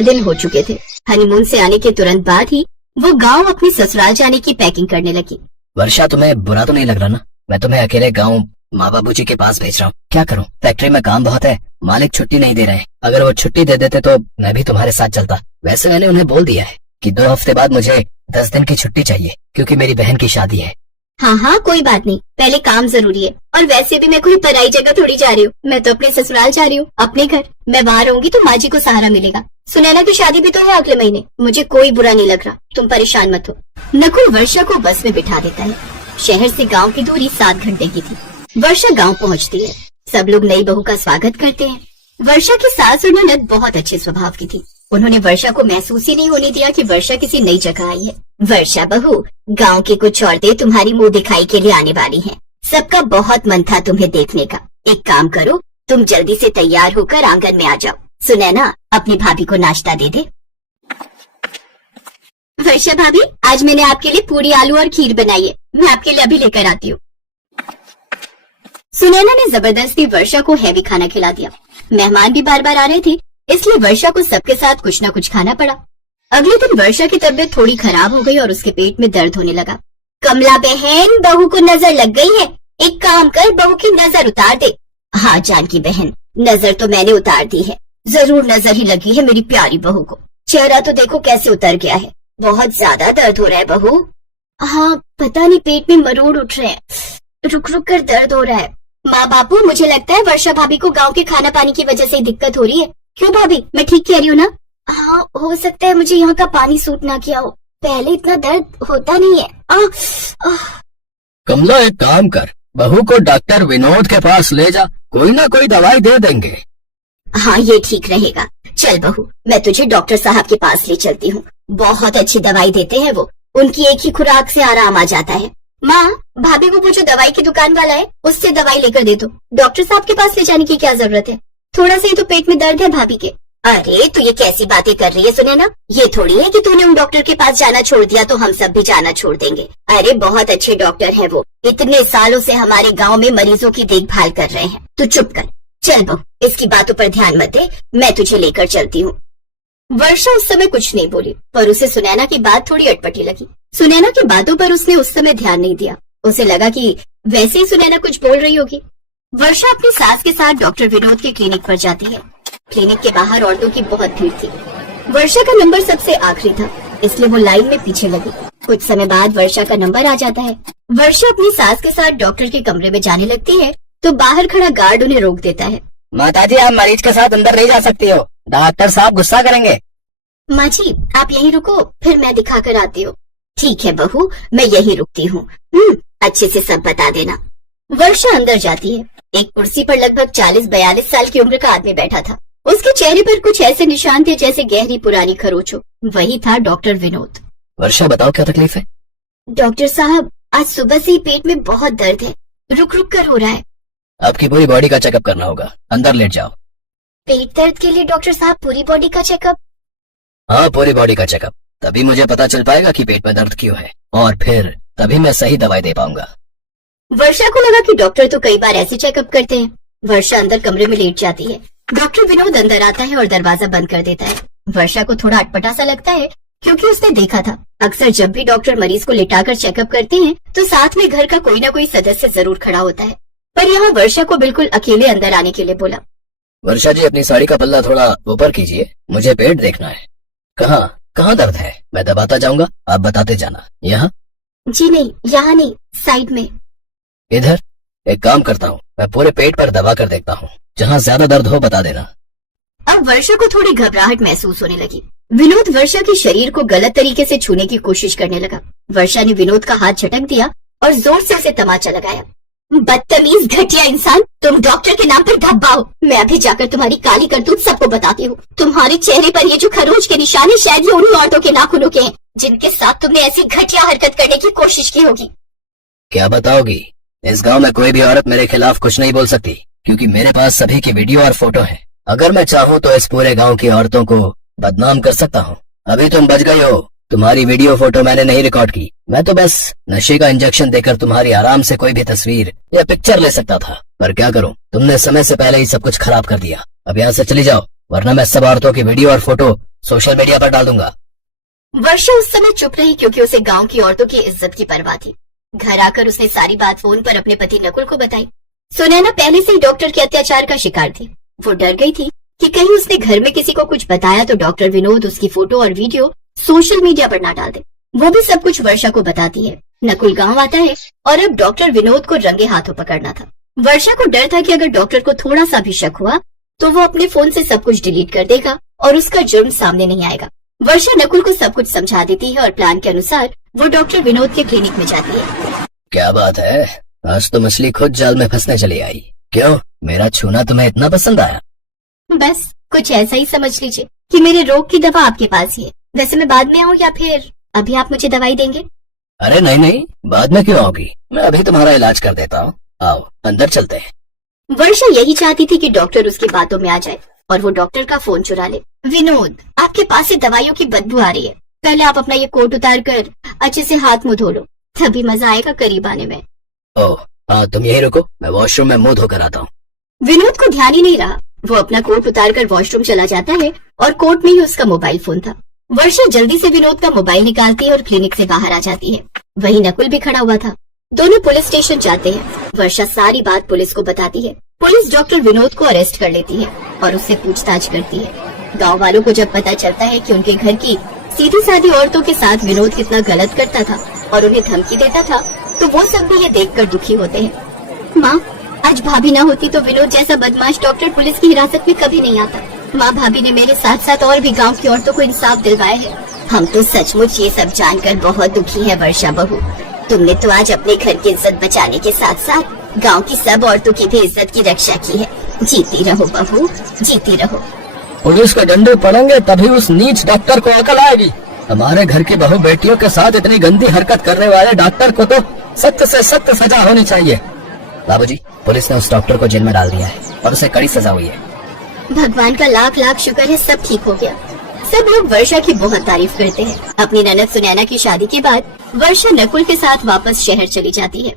दिन हो चुके थे। हनीमून से आने के तुरंत बाद ही वो गांव अपनी ससुराल जाने की पैकिंग करने लगी। वर्षा, तुम्हें बुरा तो नहीं लग रहा ना? मैं तुम्हें अकेले गाँव माँ बाबू जी के पास भेज रहा हूँ। क्या करूँ, फैक्ट्री में काम बहुत है, मालिक छुट्टी नहीं दे रहे हैं। अगर वो छुट्टी दे देते तो मैं भी तुम्हारे साथ चलता। वैसे मैंने उन्हें बोल दिया है कि 2 हफ्ते बाद मुझे 10 दिन की छुट्टी चाहिए, क्योंकि मेरी बहन की शादी है। हाँ हाँ कोई बात नहीं, पहले काम जरूरी है। और वैसे भी मैं कोई पराई जगह थोड़ी जा रही हूँ, मैं तो अपने ससुराल जा रही हूँ, अपने घर। मैं वहाँ रहूंगी तो माँ जी को सहारा मिलेगा। सुनैना की शादी भी तो है अगले महीने, मुझे कोई बुरा नहीं लग रहा, तुम परेशान मत हो। नकुल वर्षा को बस में बिठा देता है। शहर से गाँव की दूरी 7 घंटे की थी। वर्षा गाँव पहुँचती है। सब लोग नई बहू का स्वागत करते हैं। वर्षा की सास और ननद बहुत अच्छे स्वभाव की थी। उन्होंने वर्षा को महसूस ही नहीं होने दिया कि वर्षा किसी नई जगह आई है। वर्षा बहू, गांव की कुछ औरतें तुम्हारी मुंह दिखाई के लिए आने वाली हैं। सबका बहुत मन था तुम्हें देखने का। एक काम करो, तुम जल्दी से तैयार होकर आंगन में आ जाओ। सुनैना, अपनी भाभी को नाश्ता दे दे। वर्षा भाभी, आज मैंने आपके लिए पूरी आलू और खीर बनाई है, मैं आपके लिए अभी लेकर आती हूँ। सुनैना ने जबरदस्ती वर्षा को हैवी खाना खिला दिया। मेहमान भी बार बार आ रहे थे, इसलिए वर्षा को सबके साथ कुछ न कुछ खाना पड़ा। अगले दिन वर्षा की तबीयत थोड़ी खराब हो गई और उसके पेट में दर्द होने लगा। कमला बहन, बहू को नजर लग गई है, एक काम कर, बहू की नजर उतार दे। हाँ जानकी बहन, नजर तो मैंने उतार दी है, जरूर नजर ही लगी है मेरी प्यारी बहू को। चेहरा तो देखो कैसे उतर गया है, बहुत ज्यादा दर्द हो रहा है बहू। हाँ पता नहीं, पेट में मरोड़ उठ रहे हैं, रुक रुक कर दर्द हो रहा है। माँ बापू, मुझे लगता है वर्षा भाभी को गाँव के खाना पानी की वजह से दिक्कत हो रही है। क्यों भाभी, मैं ठीक कह रही हूँ ना? हाँ हो सकता है मुझे यहाँ का पानी सूट ना किया हो, पहले इतना दर्द होता नहीं है। कमला, एक काम कर, बहू को डॉक्टर विनोद के पास ले जा, कोई ना कोई दवाई दे देंगे। हाँ ये ठीक रहेगा। चल बहू, मैं तुझे डॉक्टर साहब के पास ले चलती हूँ, बहुत अच्छी दवाई देते हैं वो, उनकी एक ही खुराक से आराम आ जाता है। माँ, भाभी को वो जो दवाई की दुकान वाला है उससे दवाई लेकर दे दो, डॉक्टर साहब के पास ले जाने की क्या जरूरत है, थोड़ा सा ही तो पेट में दर्द है भाभी के। अरे तू ये कैसी बातें कर रही है सुनैना, ये थोड़ी है कि तूने उन डॉक्टर के पास जाना छोड़ दिया तो हम सब भी जाना छोड़ देंगे। अरे बहुत अच्छे डॉक्टर हैं वो, इतने सालों से हमारे गांव में मरीजों की देखभाल कर रहे हैं। तू चुप कर, चल बहू, इसकी बातों पर ध्यान मत दे, मैं तुझे लेकर चलती हूँ। वर्षा उस समय कुछ नहीं बोली, पर उसे सुनैना की बात थोड़ी अटपटी लगी। सुनैना की बातों पर उसने उस समय ध्यान नहीं दिया, उसे लगा कि वैसे ही सुनैना कुछ बोल रही होगी। वर्षा अपनी सास के साथ डॉक्टर विनोद के क्लिनिक पर जाती है। क्लिनिक के बाहर औरतों की बहुत भीड़ थी। वर्षा का नंबर सबसे आखिरी था, इसलिए वो लाइन में पीछे लगी। कुछ समय बाद वर्षा का नंबर आ जाता है। वर्षा अपनी सास के साथ डॉक्टर के कमरे में जाने लगती है तो बाहर खड़ा गार्ड उन्हें रोक देता है। माताजी, आप मरीज के साथ अंदर नहीं जा सकती हो, डॉक्टर साहब गुस्सा करेंगे। माँ जी, आप यहीं रुको, फिर मैं दिखा कर आती हूँ। ठीक है बहू, मैं यहीं रुकती हूँ, अच्छे से सब बता देना। वर्षा अंदर जाती है। एक कुर्सी पर लगभग 40-42 साल की उम्र का आदमी बैठा था। उसके चेहरे पर कुछ ऐसे निशान थे जैसे गहरी पुरानी खरोच हो। वही था डॉक्टर विनोद। वर्षा, बताओ क्या तकलीफ है? डॉक्टर साहब, आज सुबह से ही पेट में बहुत दर्द है, रुक रुक कर हो रहा है। आपकी पूरी बॉडी का चेकअप करना होगा, अंदर लेट जाओ। पेट दर्द के लिए डॉक्टर साहब पूरी बॉडी का चेकअप? हाँ, पूरी बॉडी का चेकअप, तभी मुझे पता चल पाएगा कि पेट में दर्द क्यों है, और फिर तभी मैं सही दवाई दे पाऊंगा। वर्षा को लगा कि डॉक्टर तो कई बार ऐसे चेकअप करते हैं। वर्षा अंदर कमरे में लेट जाती है। डॉक्टर विनोद अंदर आता है और दरवाजा बंद कर देता है। वर्षा को थोड़ा अटपटा सा लगता है, क्योंकि उसने देखा था अक्सर जब भी डॉक्टर मरीज को लिटाकर चेकअप करते हैं तो साथ में घर का कोई ना कोई सदस्य जरूर खड़ा होता है, पर यहाँ वर्षा को बिल्कुल अकेले अंदर आने के लिए बोला। वर्षा जी, अपनी साड़ी का पल्ला थोड़ा ऊपर कीजिए, मुझे पेट देखना है। कहाँ दर्द है? मैं दबाता जाऊंगा, आप बताते जाना। यहाँ? जी नहीं, यहाँ नहीं, साइड में। इधर? एक काम करता हूँ, मैं पूरे पेट पर दबा कर देखता हूँ, जहाँ ज्यादा दर्द हो बता देना। अब वर्षा को थोड़ी घबराहट महसूस होने लगी। विनोद वर्षा के शरीर को गलत तरीके से छूने की कोशिश करने लगा। वर्षा ने विनोद का हाथ झटक दिया और जोर से उसे तमाचा लगाया। बदतमीज घटिया इंसान, तुम डॉक्टर के नाम पर धब्बाओ, मैं अभी जाकर तुम्हारी काली करतूत सबको बताती हूँ। तुम्हारे चेहरे पर ये जो खरोच के निशान है, शायद ये उन्हीं औरतों के नाखूनों के हैं जिनके साथ तुमने ऐसी घटिया हरकत करने की कोशिश की होगी। क्या बताओगी? इस गांव में कोई भी औरत मेरे खिलाफ कुछ नहीं बोल सकती, क्योंकि मेरे पास सभी की वीडियो और फोटो है। अगर मैं चाहूँ तो इस पूरे गांव की औरतों को बदनाम कर सकता हूँ। अभी तुम बच गई हो, तुम्हारी वीडियो फोटो मैंने नहीं रिकॉर्ड की, मैं तो बस नशे का इंजेक्शन देकर तुम्हारी आराम से कोई भी तस्वीर या पिक्चर ले सकता था, पर क्या करूं, तुमने समय से पहले ही सब कुछ खराब कर दिया। अब यहाँ से चली जाओ, वरना मैं सब औरतों की वीडियो और फोटो सोशल मीडिया पर डाल दूंगा। वर्षा उस समय चुप रही क्योंकि उसे गांव की औरतों की इज्जत की परवाह थी। घर आकर उसने सारी बात फोन पर अपने पति नकुल को बताई। सुनैना पहले से ही डॉक्टर के अत्याचार का शिकार थी। वो डर गई थी कि कहीं उसने घर में किसी को कुछ बताया तो डॉक्टर विनोद उसकी फोटो और वीडियो सोशल मीडिया पर ना डाल दे। वो भी सब कुछ वर्षा को बताती है। नकुल गांव आता है और अब डॉक्टर विनोद को रंगे हाथों पकड़ना था। वर्षा को डर था कि अगर डॉक्टर को थोड़ा सा भी शक हुआ तो वो अपने फोन से सब कुछ डिलीट कर देगा और उसका जुर्म सामने नहीं आएगा। वर्षा नकुल को सब कुछ समझा देती है और प्लान के अनुसार वो डॉक्टर विनोद के क्लिनिक में जाती है। क्या बात है, आज तो मछली खुद जाल में फंसने चली आई। क्यों, मेरा छूना तुम्हें इतना पसंद आया? बस कुछ ऐसा ही समझ लीजिए कि मेरे रोग की दवा आपके पास ही है। वैसे मैं बाद में आऊँ या फिर अभी आप मुझे दवाई देंगे? अरे नहीं नहीं, बाद में क्यों आओगी, मैं अभी तुम्हारा इलाज कर देता हूँ। आओ अंदर चलते हैं। वर्षा यही चाहती थी कि डॉक्टर उसकी बातों में आ जाए और वो डॉक्टर का फोन चुरा ले। विनोद, आपके पास से दवाइयों की बदबू आ रही है। पहले आप अपना ये कोट उतार कर अच्छे से हाथ मुंह धो लो, तभी मजा आएगा करीब आने में। ओह हाँ, तुम यही रुको, मैं वॉशरूम में मुंह धोकर आता हूँ। विनोद को ध्यान ही नहीं रहा। वो अपना कोट उतार कर वॉशरूम चला जाता है और कोट में ही उसका मोबाइल फोन था। वर्षा जल्दी से विनोद का मोबाइल निकालती है और क्लिनिक से बाहर आ जाती है। वहीं नकुल भी खड़ा हुआ था। दोनों पुलिस स्टेशन जाते हैं। वर्षा सारी बात पुलिस को बताती है। पुलिस डॉक्टर विनोद को अरेस्ट कर लेती है और उससे पूछताछ करती है। गांव वालों को जब पता चलता है कि उनके घर की सीधी सादी औरतों के साथ विनोद कितना गलत करता था और उन्हें धमकी देता था, तो वो सब भी ये देखकर दुखी होते हैं। माँ, आज भाभी ना होती तो विनोद जैसा बदमाश डॉक्टर पुलिस की हिरासत में कभी नहीं आता। माँ, भाभी ने मेरे साथ साथ और भी गांव की औरतों को इंसाफ दिलवाया है। हम तो सचमुच ये सब जानकर बहुत दुखी है वर्षा बहू। तुमने तो आज अपने घर की इज्जत बचाने के साथ साथ गांव की सब औरतों की भी इज्जत की रक्षा की है। जीती रहो बहू, जीती रहो। पुलिस के डंडे पड़ेंगे तभी उस नीच डॉक्टर को अकल आएगी। हमारे घर की बहू बेटियों के साथ इतनी गंदी हरकत करने वाले डॉक्टर को तो सख्त से सख्त सजा होनी चाहिए। बाबूजी, पुलिस ने उस डॉक्टर को जेल में डाल दिया है और उसे कड़ी सजा हुई है। भगवान का लाख लाख शुक्र है, सब ठीक हो गया। सब लोग वर्षा की बहुत तारीफ करते हैं। अपनी ननद सुनैना की शादी के बाद वर्षा नकुल के साथ वापस शहर चली जाती है।